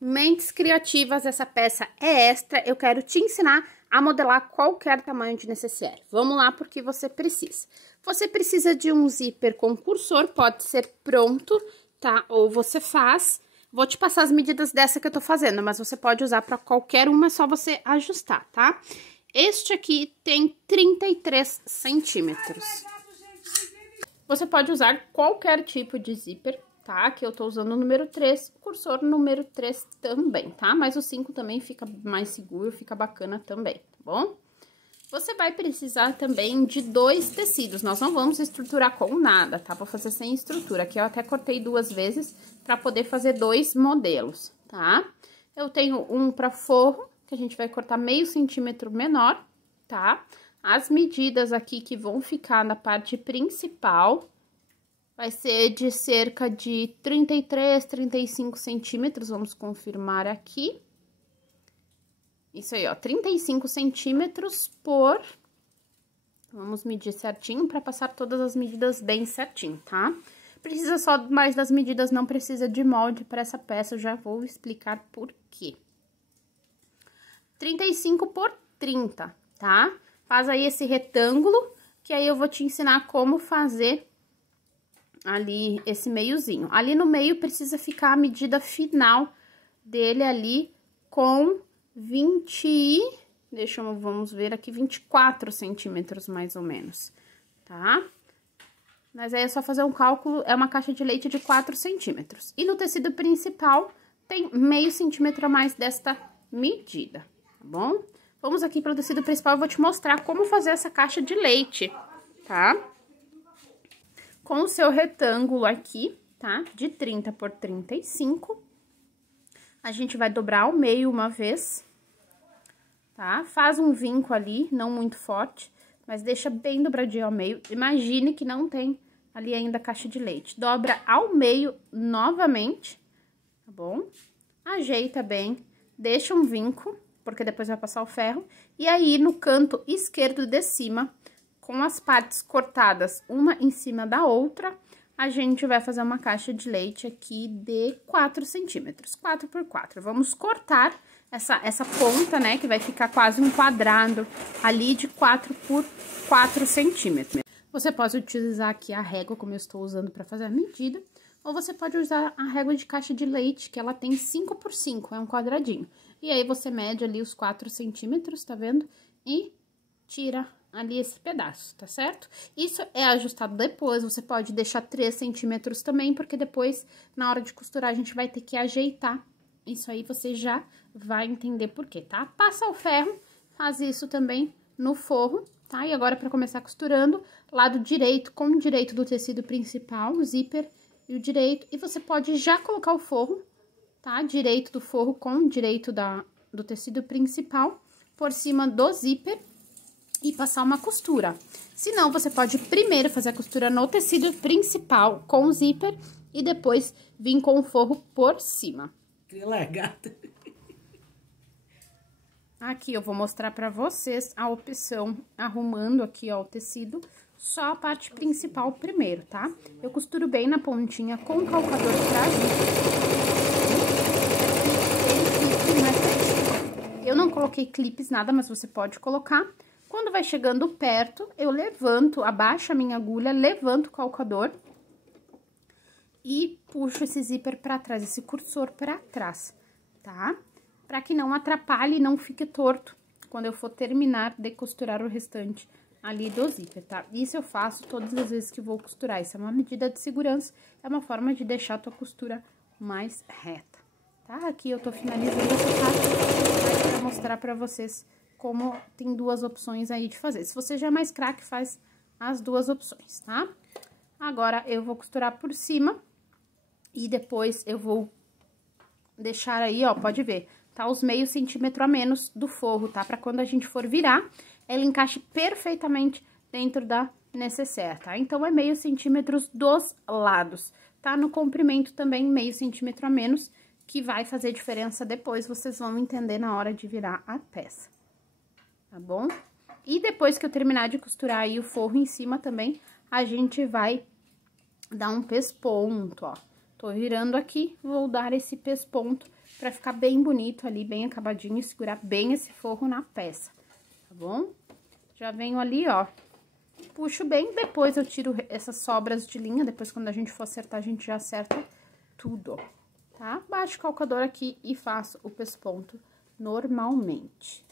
Mentes criativas, essa peça é extra, eu quero te ensinar a modelar qualquer tamanho de necessaire. Vamos lá, porque você precisa. Você precisa de um zíper com cursor, pode ser pronto, tá? Ou você faz. Vou te passar as medidas dessa que eu tô fazendo, mas você pode usar para qualquer uma, é só você ajustar, tá? Este aqui tem 33 centímetros. Você pode usar qualquer tipo de zíper, tá? Aqui eu tô usando o número 3, o cursor número 3 também, tá? Mas o 5 também fica mais seguro, fica bacana também, tá bom? Você vai precisar também de 2 tecidos, nós não vamos estruturar com nada, tá? Vou fazer sem estrutura, aqui eu até cortei 2 vezes pra poder fazer 2 modelos, tá? Eu tenho um pra forro, que a gente vai cortar meio centímetro menor, tá? As medidas aqui que vão ficar na parte principal vai ser de cerca de 33, 35 centímetros, vamos confirmar aqui. Isso aí, ó, 35 centímetros por... Vamos medir certinho para passar todas as medidas bem certinho, tá? Precisa só mais das medidas, não precisa de molde para essa peça, eu já vou explicar por quê. 35 por 30, tá? Faz aí esse retângulo, que aí eu vou te ensinar como fazer ali esse meiozinho. Ali no meio precisa ficar a medida final dele ali com 20, vamos ver aqui, 24 centímetros mais ou menos, tá? Mas aí é só fazer um cálculo, é uma caixa de leite de 4 centímetros. E no tecido principal tem meio centímetro a mais desta medida, tá bom? Vamos aqui para o tecido principal, eu vou te mostrar como fazer essa caixa de leite, tá? Com o seu retângulo aqui, tá? De 30 por 35. A gente vai dobrar ao meio uma vez, tá? Faz um vinco ali, não muito forte, mas deixa bem dobradinho ao meio. Imagine que não tem ali ainda a caixa de leite. Dobra ao meio novamente, tá bom? Ajeita bem, deixa um vinco, porque depois vai passar o ferro. E aí, no canto esquerdo de cima, com as partes cortadas uma em cima da outra, a gente vai fazer uma caixa de leite aqui de 4 centímetros, 4 por 4. Vamos cortar essa ponta, né, que vai ficar quase um quadrado ali de 4 por 4 centímetros. Você pode utilizar aqui a régua, como eu estou usando para fazer a medida, ou você pode usar a régua de caixa de leite, que ela tem 5 por 5, é um quadradinho. E aí, você mede ali os 4 centímetros, tá vendo? E tira ali esse pedaço, tá certo? Isso é ajustado depois, você pode deixar 3 centímetros também, porque depois, na hora de costurar, a gente vai ter que ajeitar. Isso aí você já vai entender por quê, tá? Passa o ferro, faz isso também no forro, tá? E agora, para começar costurando, lado direito com o direito do tecido principal, o zíper e o direito, e você pode já colocar o forro, tá? Direito do forro com o direito do tecido principal, por cima do zíper, e passar uma costura. Se não, você pode primeiro fazer a costura no tecido principal com o zíper e depois vir com o forro por cima. Que largada. Aqui eu vou mostrar pra vocês a opção arrumando aqui, ó, o tecido, só a parte principal primeiro, tá? Eu costuro bem na pontinha com o calcador pra eu não coloquei clipes, nada, mas você pode colocar. Quando vai chegando perto, eu levanto, abaixo a minha agulha, levanto o calcador e puxo esse zíper pra trás, esse cursor pra trás, tá? Pra que não atrapalhe e não fique torto quando eu for terminar de costurar o restante ali do zíper, tá? Isso eu faço todas as vezes que vou costurar, isso é uma medida de segurança, é uma forma de deixar a tua costura mais reta, tá? Aqui eu tô finalizando essa parte pra mostrar pra vocês como tem 2 opções aí de fazer. Se você já é mais craque, faz as 2 opções, tá? Agora, eu vou costurar por cima e depois eu vou deixar aí, ó, pode ver, tá os meio centímetro a menos do forro, tá? Pra quando a gente for virar, ela encaixe perfeitamente dentro da necessaire, tá? Então, é meio centímetros dos lados, tá? No comprimento também, meio centímetro a menos, que vai fazer diferença depois, vocês vão entender na hora de virar a peça. Tá bom? E depois que eu terminar de costurar aí o forro em cima também, a gente vai dar um pesponto, ó. Tô virando aqui, vou dar esse pesponto pra ficar bem bonito ali, bem acabadinho e segurar bem esse forro na peça, tá bom? Já venho ali, ó, puxo bem, depois eu tiro essas sobras de linha, depois quando a gente for acertar, a gente já acerta tudo, ó, tá? Baixo o calcador aqui e faço o pesponto normalmente.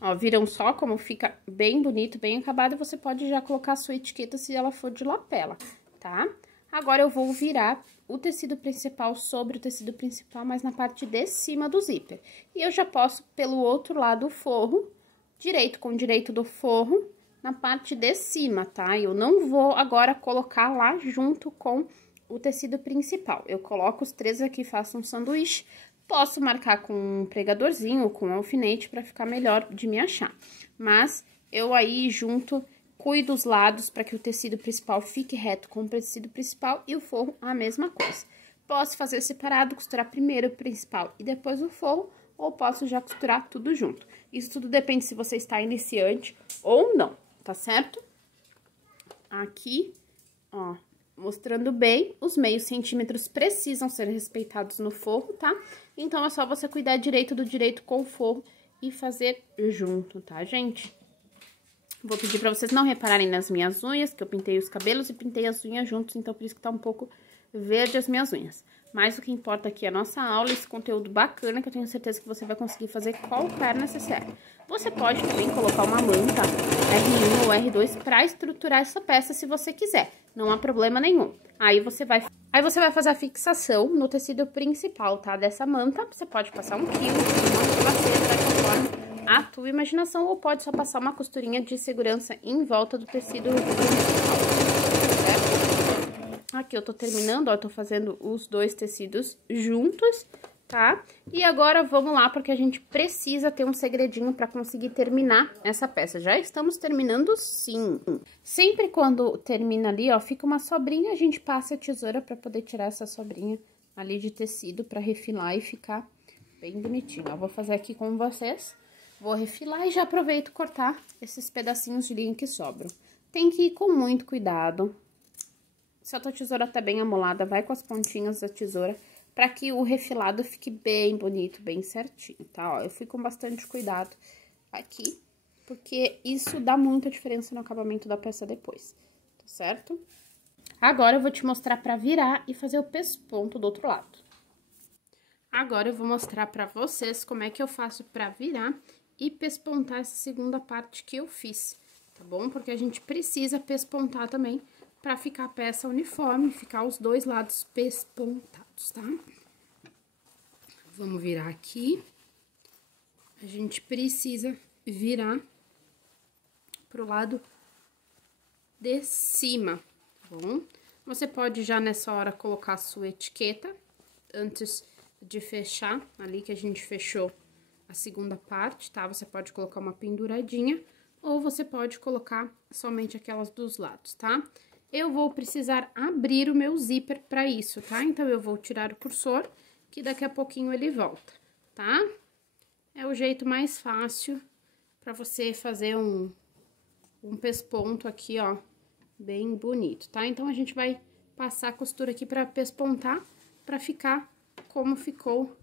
Ó, viram só como fica bem bonito, bem acabado, e você pode já colocar a sua etiqueta se ela for de lapela, tá? Agora, eu vou virar o tecido principal sobre o tecido principal, mas na parte de cima do zíper. E eu já posso, pelo outro lado, o forro, direito com direito do forro, na parte de cima, tá? Eu não vou agora colocar lá junto com o tecido principal. Eu coloco os três aqui, faço um sanduíche. Posso marcar com um pregadorzinho, com um alfinete, pra ficar melhor de me achar. Mas, eu aí junto, cuido dos lados para que o tecido principal fique reto com o tecido principal e o forro a mesma coisa. Posso fazer separado, costurar primeiro o principal e depois o forro, ou posso já costurar tudo junto. Isso tudo depende se você está iniciante ou não, tá certo? Aqui, ó, mostrando bem, os meios centímetros precisam ser respeitados no forro, tá? Então, é só você cuidar direito do direito com o forro e fazer junto, tá, gente? Vou pedir pra vocês não repararem nas minhas unhas, que eu pintei os cabelos e pintei as unhas juntos, então por isso que tá um pouco verde as minhas unhas. Mas o que importa aqui é a nossa aula, esse conteúdo bacana, que eu tenho certeza que você vai conseguir fazer qualquer necessário. Você pode também colocar uma manta R1 ou R2 pra estruturar essa peça se você quiser, não há problema nenhum. Aí você vai fazer a fixação no tecido principal, tá? Dessa manta, você pode passar 1 quilo, uma cera, conforme a tua imaginação, ou pode só passar uma costurinha de segurança em volta do tecido principal, certo? Aqui eu tô terminando, ó, eu tô fazendo os dois tecidos juntos, tá? E agora vamos lá, porque a gente precisa ter um segredinho pra conseguir terminar essa peça. Já estamos terminando, sim. Sempre quando termina ali, ó, fica uma sobrinha, a gente passa a tesoura pra poder tirar essa sobrinha ali de tecido pra refilar e ficar bem bonitinho. Eu vou fazer aqui com vocês. Vou refilar e já aproveito cortar esses pedacinhos de linha que sobram. Tem que ir com muito cuidado. Se a tua tesoura tá bem amolada, vai com as pontinhas da tesoura para que o refilado fique bem bonito, bem certinho, tá? Ó, eu fui com bastante cuidado aqui, porque isso dá muita diferença no acabamento da peça depois, tá certo? Agora eu vou te mostrar para virar e fazer o pesponto do outro lado. Agora eu vou mostrar para vocês como é que eu faço para virar e pespontar essa segunda parte que eu fiz, tá bom? Porque a gente precisa pespontar também pra ficar a peça uniforme, ficar os dois lados pespontados, tá? Vamos virar aqui. A gente precisa virar pro lado de cima, tá bom? Você pode já nessa hora colocar a sua etiqueta antes de fechar, ali que a gente fechou a segunda parte, tá? Você pode colocar uma penduradinha ou você pode colocar somente aquelas dos lados, tá? Eu vou precisar abrir o meu zíper pra isso, tá? Então, eu vou tirar o cursor, que daqui a pouquinho ele volta, tá? É o jeito mais fácil pra você fazer um pesponto aqui, ó, bem bonito, tá? Então, a gente vai passar a costura aqui pra pespontar, pra ficar como ficou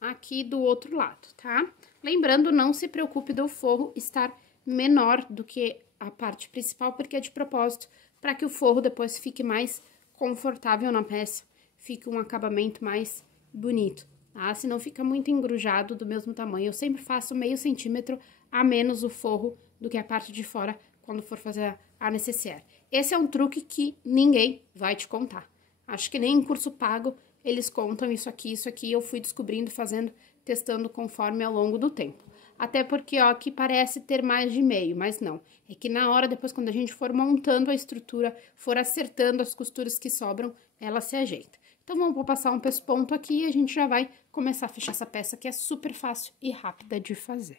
aqui do outro lado, tá? Lembrando, não se preocupe do forro estar menor do que a parte principal, porque é de propósito, para que o forro depois fique mais confortável na peça, fique um acabamento mais bonito, tá? Senão fica muito engrujado do mesmo tamanho. Eu sempre faço meio centímetro a menos o forro do que a parte de fora quando for fazer a necessaire. Esse é um truque que ninguém vai te contar. Acho que nem em curso pago eles contam isso aqui eu fui descobrindo, fazendo, testando conforme ao longo do tempo. Até porque, ó, aqui parece ter mais de meio, mas não. É que na hora, depois, quando a gente for montando a estrutura, for acertando as costuras que sobram, ela se ajeita. Então, vamos passar um pesponto aqui e a gente já vai começar a fechar essa peça, que é super fácil e rápida de fazer.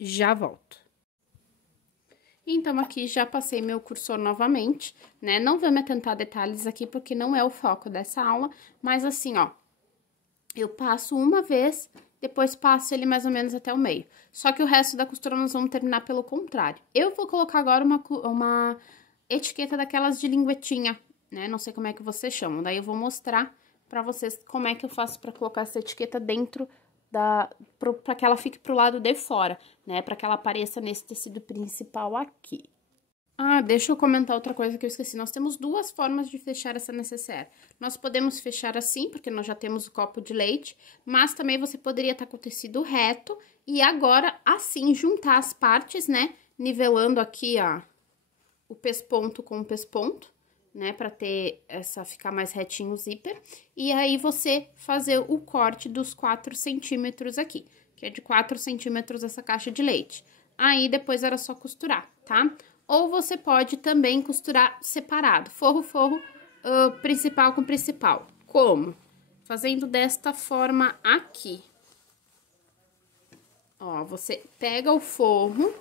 Já volto. Então, aqui já passei meu cursor novamente, né? Não vou me atentar a detalhes aqui, porque não é o foco dessa aula, mas assim, ó, eu passo uma vez depois passo ele mais ou menos até o meio. Só que o resto da costura nós vamos terminar pelo contrário. Eu vou colocar agora uma etiqueta daquelas de linguetinha, né? Não sei como é que vocês chamam. Daí eu vou mostrar pra vocês como é que eu faço pra colocar essa etiqueta dentro pra que ela fique pro lado de fora, né? Pra que ela apareça nesse tecido principal aqui. Ah, deixa eu comentar outra coisa que eu esqueci. Nós temos duas formas de fechar essa necessaire. Nós podemos fechar assim, porque nós já temos o copo de leite, mas também você poderia estar com o tecido reto e agora, assim, juntar as partes, né? Nivelando aqui, ó, o pesponto com o pesponto, né? Pra ter ficar mais retinho o zíper. E aí, você fazer o corte dos 4 centímetros aqui, que é de 4 centímetros essa caixa de leite. Aí, depois era só costurar, tá? Ou você pode também costurar separado, forro, principal com principal. Como? Fazendo desta forma aqui. Ó, você pega o forro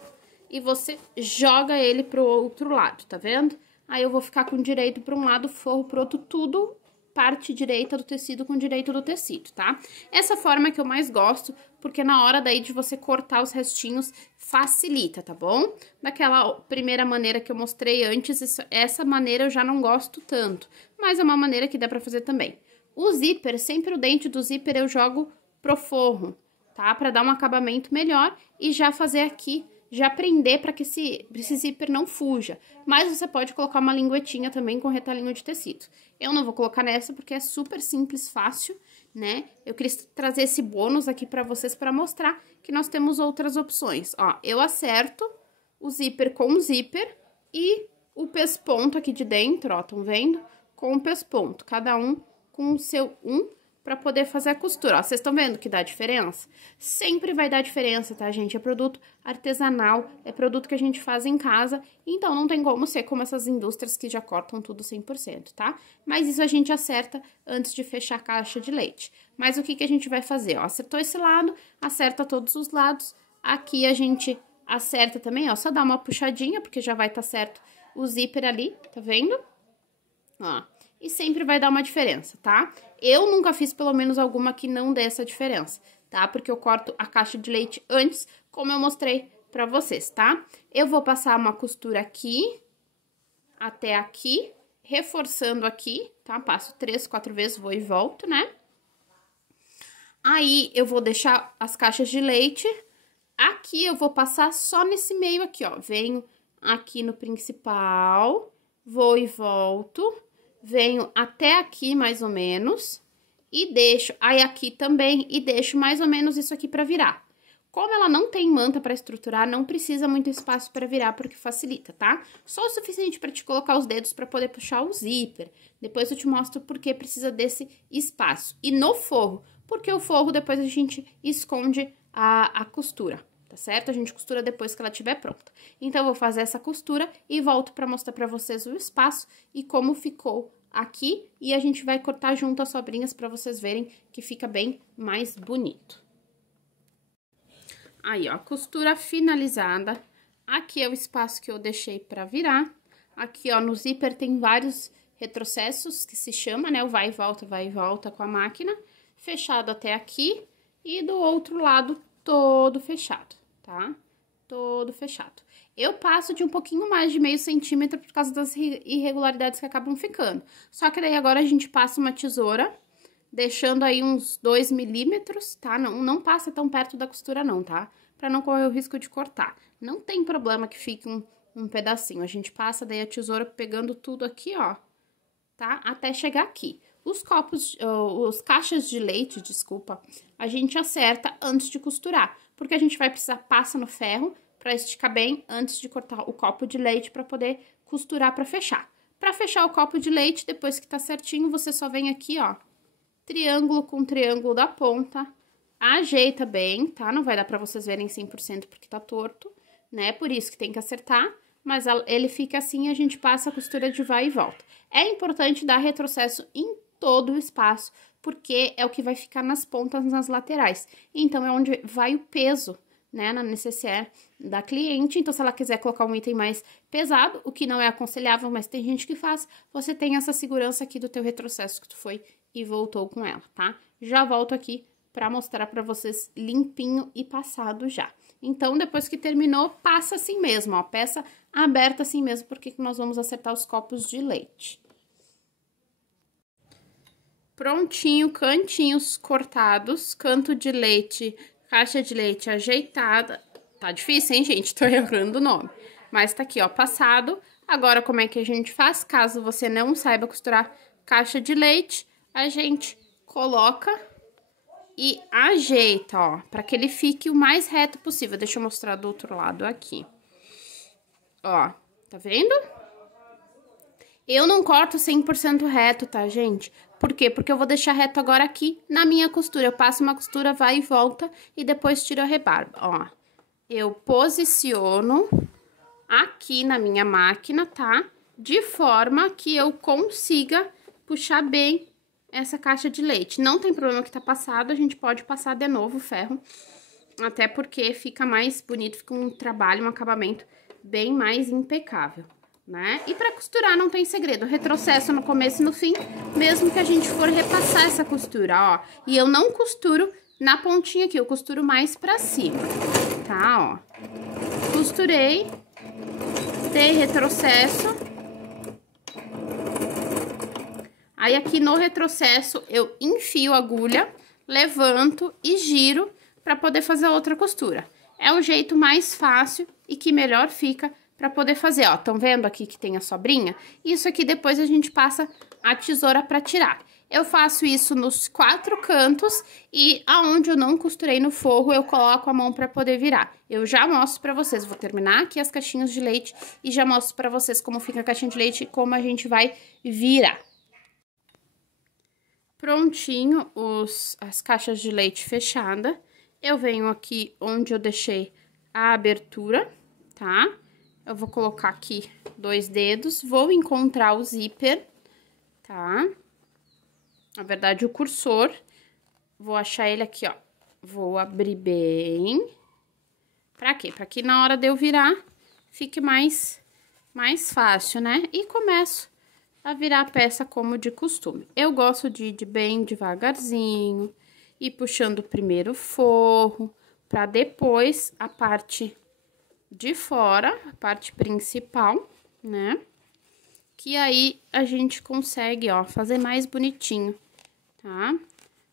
e você joga ele pro outro lado, tá vendo? Aí eu vou ficar com direito para um lado, forro pro outro, tudo parte direita do tecido com direito do tecido, tá? Essa forma é que eu mais gosto, porque na hora daí de você cortar os restinhos facilita, tá bom? Daquela primeira maneira que eu mostrei antes, essa maneira eu já não gosto tanto, mas é uma maneira que dá pra fazer também. O zíper, sempre o dente do zíper eu jogo pro forro, tá? Pra dar um acabamento melhor e já fazer aqui, já prender para que esse zíper não fuja. Mas você pode colocar uma linguetinha também com retalhinho de tecido. Eu não vou colocar nessa porque é super simples, fácil, né? Eu queria trazer esse bônus aqui para vocês para mostrar que nós temos outras opções. Ó, eu acerto o zíper com o zíper e o pesponto aqui de dentro, ó, estão vendo? Com o pesponto, cada um com o seu para poder fazer a costura. Ó, vocês estão vendo que dá diferença? Sempre vai dar diferença, tá, gente? É produto artesanal, é produto que a gente faz em casa, então não tem como ser como essas indústrias que já cortam tudo 100%, tá? Mas isso a gente acerta antes de fechar a caixa de leite. Mas o que que a gente vai fazer? Ó, acertou esse lado, acerta todos os lados. Aqui a gente acerta também, ó, só dá uma puxadinha, porque já vai estar certo o zíper ali, tá vendo? Ó. E sempre vai dar uma diferença, tá? Eu nunca fiz pelo menos alguma que não dê essa diferença, tá? Porque eu corto a caixa de leite antes, como eu mostrei pra vocês, tá? Eu vou passar uma costura aqui, até aqui, reforçando aqui, tá? Passo 3, 4 vezes, vou e volto, né? Aí, eu vou deixar as caixas de leite. Aqui, eu vou passar só nesse meio aqui, ó. Venho aqui no principal, vou e volto. Venho até aqui, mais ou menos, e deixo, aí aqui também, e deixo mais ou menos isso aqui pra virar. Como ela não tem manta pra estruturar, não precisa muito espaço pra virar, porque facilita, tá? Só o suficiente pra te colocar os dedos pra poder puxar o zíper. Depois eu te mostro por que precisa desse espaço. E no forro, porque o forro depois a gente esconde a costura. Tá certo? A gente costura depois que ela estiver pronta. Então, eu vou fazer essa costura e volto pra mostrar pra vocês o espaço e como ficou aqui. E a gente vai cortar junto as sobrinhas pra vocês verem que fica bem mais bonito. Aí, ó, costura finalizada. Aqui é o espaço que eu deixei pra virar. Aqui, ó, no zíper tem vários retrocessos, que se chama, né? O vai e volta com a máquina. Fechado até aqui. E do outro lado, todo fechado. Tá? Todo fechado. Eu passo de um pouquinho mais de meio centímetro por causa das irregularidades que acabam ficando. Só que daí agora a gente passa uma tesoura, deixando aí uns 2 milímetros, tá? Não passa tão perto da costura não, tá? Pra não correr o risco de cortar. Não tem problema que fique um pedacinho. A gente passa daí a tesoura pegando tudo aqui, ó, tá? Até chegar aqui. Os caixas de leite, desculpa, a gente acerta antes de costurar, porque a gente vai precisar passar no ferro para esticar bem antes de cortar o copo de leite para poder costurar para fechar. Para fechar o copo de leite, depois que tá certinho, você só vem aqui, ó, triângulo com triângulo da ponta, ajeita bem, tá? Não vai dar para vocês verem 100% porque tá torto, né? Por isso que tem que acertar, mas ele fica assim e a gente passa a costura de vai e volta. É importante dar retrocesso em todo o espaço, porque é o que vai ficar nas pontas, nas laterais. Então, é onde vai o peso, né, na necessaire da cliente. Então, se ela quiser colocar um item mais pesado, o que não é aconselhável, mas tem gente que faz, você tem essa segurança aqui do teu retrocesso que tu foi e voltou com ela, tá? Já volto aqui pra mostrar pra vocês limpinho e passado já. Então, depois que terminou, passa assim mesmo, ó, peça aberta assim mesmo, porque nós vamos acertar os copos de leite. Prontinho, cantinhos cortados, canto de leite, caixa de leite ajeitada. Tá difícil, hein, gente? Tô errando o nome. Mas tá aqui, ó, passado. Agora, como é que a gente faz? Caso você não saiba costurar caixa de leite, a gente coloca e ajeita, ó, pra que ele fique o mais reto possível. Deixa eu mostrar do outro lado aqui. Ó, tá vendo? Eu não corto 100% reto, tá, gente? Por quê? Porque eu vou deixar reto agora aqui na minha costura. Eu passo uma costura, vai e volta e depois tiro a rebarba, ó. Eu posiciono aqui na minha máquina, tá? De forma que eu consiga puxar bem essa caixa de leite. Não tem problema que tá passado, a gente pode passar de novo o ferro. Até porque fica mais bonito, fica um trabalho, um acabamento bem mais impecável, né? E pra costurar não tem segredo, retrocesso no começo e no fim, mesmo que a gente for repassar essa costura, ó. E eu não costuro na pontinha aqui, eu costuro mais pra cima, tá, ó. Costurei, dei retrocesso. Aí aqui no retrocesso eu enfio a agulha, levanto e giro pra poder fazer outra costura. É o jeito mais fácil e que melhor fica pra poder fazer, ó. Estão vendo aqui que tem a sobrinha? Isso aqui depois a gente passa a tesoura pra tirar. Eu faço isso nos 4 cantos e aonde eu não costurei no forro, eu coloco a mão pra poder virar. Eu já mostro pra vocês, vou terminar aqui as caixinhas de leite e já mostro pra vocês como fica a caixinha de leite e como a gente vai virar. Prontinho as caixas de leite fechada. Eu venho aqui onde eu deixei a abertura, tá? Eu vou colocar aqui 2 dedos, vou encontrar o zíper, tá? Na verdade, o cursor, vou achar ele aqui, ó. Vou abrir bem. Pra quê? Pra que na hora de eu virar, fique mais fácil, né? E começo a virar a peça como de costume. Eu gosto de ir bem devagarzinho, ir puxando primeiro o forro, pra depois a parte de fora, a parte principal, né? Que aí a gente consegue, ó, fazer mais bonitinho, tá?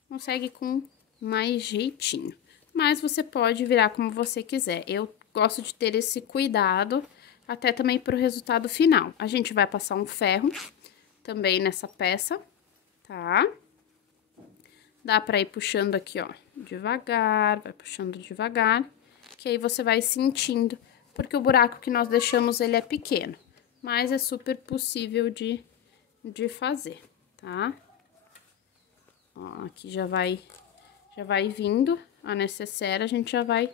Consegue com mais jeitinho. Mas você pode virar como você quiser. Eu gosto de ter esse cuidado, até também pro resultado final. A gente vai passar um ferro também nessa peça, tá? Dá pra ir puxando aqui, ó, devagar, vai puxando devagar, que aí você vai sentindo, porque o buraco que nós deixamos, ele é pequeno, mas é super possível de fazer, tá? Ó, aqui já vai vindo a necessaire, a gente já vai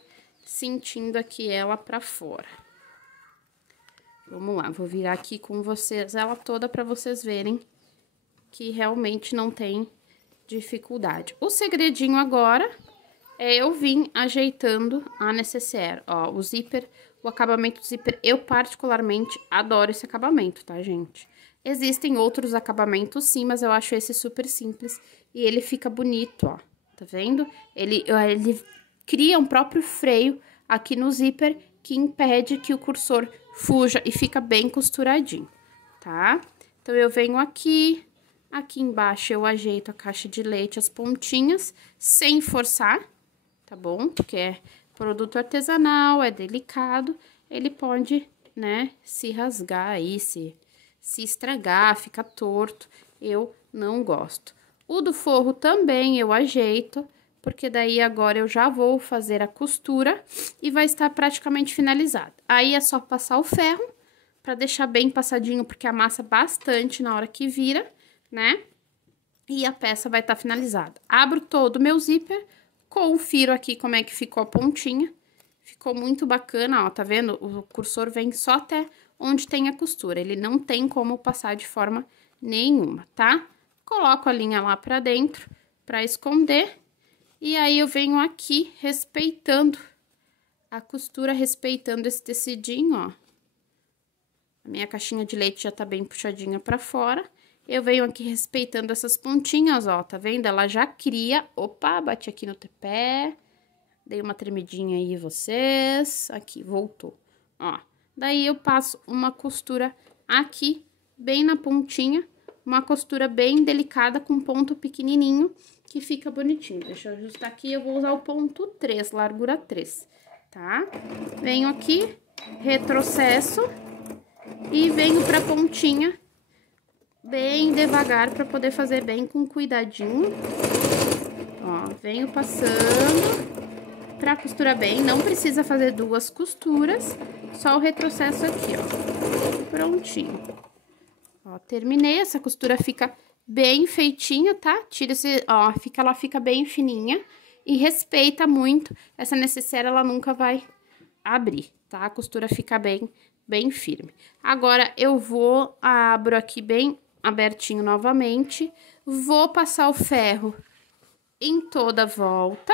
sentindo aqui ela pra fora. Vamos lá, vou virar aqui com vocês ela toda pra vocês verem que realmente não tem dificuldade. O segredinho agora é eu vim ajeitando a necessaire, ó, o zíper, o acabamento do zíper, eu particularmente adoro esse acabamento, tá, gente? Existem outros acabamentos sim, mas eu acho esse super simples e ele fica bonito, ó, tá vendo? Ele cria um próprio freio aqui no zíper que impede que o cursor fuja e fica bem costuradinho, tá? Então, eu venho aqui embaixo eu ajeito a caixa de leite, as pontinhas, sem forçar, tá bom? Porque é produto artesanal, é delicado, ele pode, né, se rasgar aí, se estragar, ficar torto, eu não gosto. O do forro também eu ajeito, porque daí agora eu já vou fazer a costura e vai estar praticamente finalizado. Aí é só passar o ferro, pra deixar bem passadinho, porque amassa bastante na hora que vira, né? E a peça vai estar finalizada. Abro todo o meu zíper, confiro aqui como é que ficou a pontinha. Ficou muito bacana, ó, tá vendo? O cursor vem só até onde tem a costura, ele não tem como passar de forma nenhuma, tá? Coloco a linha lá pra dentro pra esconder. E aí, eu venho aqui respeitando a costura, respeitando esse tecidinho, ó. A minha caixinha de leite já tá bem puxadinha pra fora. eu venho aqui respeitando essas pontinhas, ó, tá vendo? Ela já cria... Opa, bati aqui no tripé. Dei uma tremidinha aí, vocês. Aqui, voltou. Ó, daí eu passo uma costura aqui, bem na pontinha. Uma costura bem delicada, com ponto pequenininho, que fica bonitinho. Deixa eu ajustar aqui, eu vou usar o ponto 3, largura 3, tá? Venho aqui, retrocesso e venho pra pontinha bem devagar, pra poder fazer bem com cuidadinho. Ó, venho passando pra costurar bem, não precisa fazer 2 costuras, só o retrocesso aqui, ó. Prontinho. Ó, terminei, essa costura fica bem feitinha, tá? Tira esse, ó, ela fica bem fininha e respeita muito. Essa necessaire, ela nunca vai abrir, tá? A costura fica bem firme. Agora, eu abro aqui bem abertinho novamente, vou passar o ferro em toda a volta,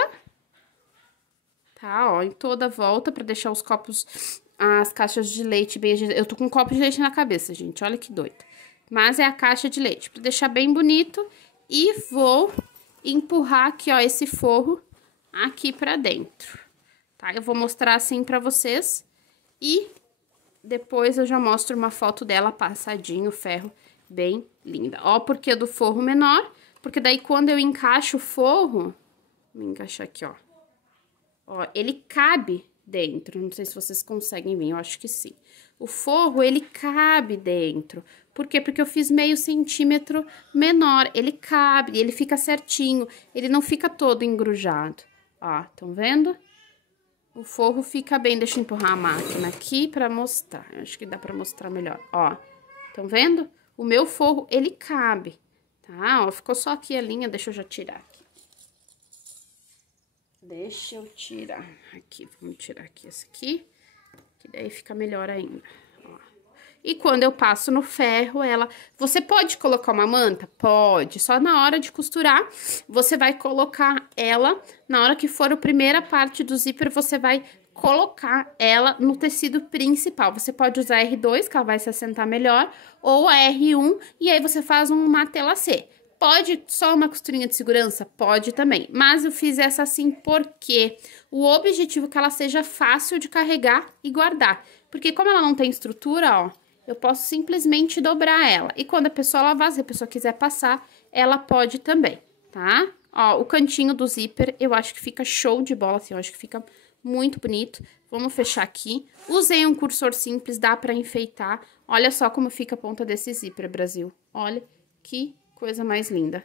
tá? Ó, em toda a volta, pra deixar os copos, as caixas de leite bem... Eu tô com um copo de leite na cabeça, gente, olha que doida. Mas é a caixa de leite, pra deixar bem bonito. E vou empurrar aqui, ó, esse forro aqui pra dentro, tá? Eu vou mostrar assim pra vocês e depois eu já mostro uma foto dela passadinho, o ferro bem linda. Ó, porque do forro menor, porque daí quando eu encaixo o forro, vou encaixar aqui, ó. Ó, ele cabe dentro, não sei se vocês conseguem ver, eu acho que sim. O forro, ele cabe dentro. Por quê? Porque eu fiz meio centímetro menor, ele cabe, ele fica certinho, ele não fica todo engrujado. Ó, estão vendo? O forro fica bem, deixa eu empurrar a máquina aqui pra mostrar, eu acho que dá pra mostrar melhor. Ó, estão vendo? O meu forro, ele cabe, tá? Ó, ficou só aqui a linha, deixa eu já tirar aqui. Deixa eu tirar aqui, vamos tirar aqui esse aqui, que daí fica melhor ainda, ó. E quando eu passo no ferro, você pode colocar uma manta? Pode, só na hora de costurar, você vai colocar ela, na hora que for a primeira parte do zíper, você vai colocar ela no tecido principal. Você pode usar R2, que ela vai se assentar melhor, ou a R1, e aí você faz um matelacê. Pode só uma costurinha de segurança? Pode também, mas eu fiz essa assim porque o objetivo é que ela seja fácil de carregar e guardar. Porque como ela não tem estrutura, ó, eu posso simplesmente dobrar ela. E quando a pessoa lavar, se a pessoa quiser passar, ela pode também, tá? Ó, o cantinho do zíper, eu acho que fica show de bola, assim, eu acho que fica muito bonito. Vamos fechar aqui. Usei um cursor simples, dá pra enfeitar. Olha só como fica a ponta desse zíper, Brasil. Olha que coisa mais linda.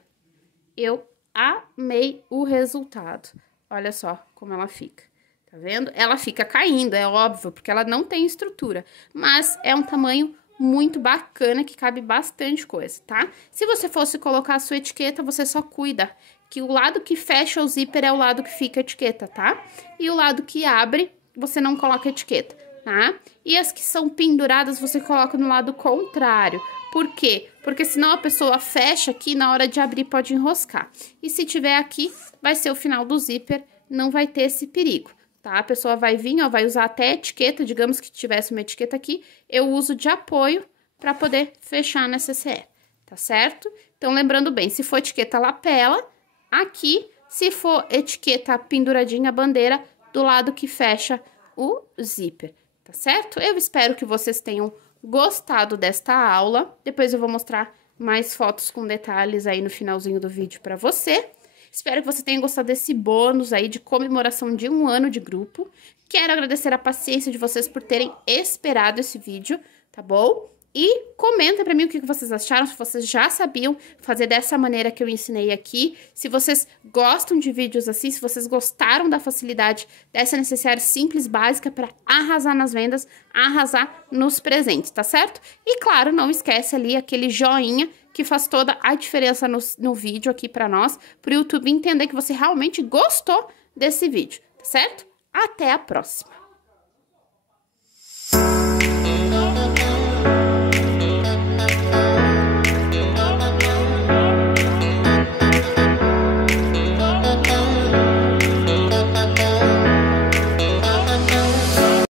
Eu amei o resultado. Olha só como ela fica. Tá vendo? Ela fica caindo, é óbvio, porque ela não tem estrutura. Mas é um tamanho muito bacana, que cabe bastante coisa, tá? Se você fosse colocar a sua etiqueta, você só cuida que o lado que fecha o zíper é o lado que fica a etiqueta, tá? E o lado que abre, você não coloca etiqueta, tá? E as que são penduradas, você coloca no lado contrário. Por quê? Porque senão a pessoa fecha aqui, na hora de abrir pode enroscar. E se tiver aqui, vai ser o final do zíper, não vai ter esse perigo, tá? A pessoa vai vir, ó, vai usar até etiqueta, digamos que tivesse uma etiqueta aqui, eu uso de apoio para poder fechar na CCE, tá certo? Então, lembrando bem, se for etiqueta lapela, aqui, se for etiqueta penduradinha bandeira, do lado que fecha o zíper, tá certo? Eu espero que vocês tenham gostado desta aula. Depois eu vou mostrar mais fotos com detalhes aí no finalzinho do vídeo para você. Espero que você tenha gostado desse bônus aí de comemoração de 1 ano de grupo. Quero agradecer a paciência de vocês por terem esperado esse vídeo, tá bom? E comenta pra mim o que vocês acharam, se vocês já sabiam fazer dessa maneira que eu ensinei aqui, se vocês gostam de vídeos assim, se vocês gostaram da facilidade dessa necessaire simples, básica, para arrasar nas vendas, arrasar nos presentes, tá certo? E claro, não esquece ali aquele joinha que faz toda a diferença no vídeo aqui pra nós, pro YouTube entender que você realmente gostou desse vídeo, tá certo? Até a próxima!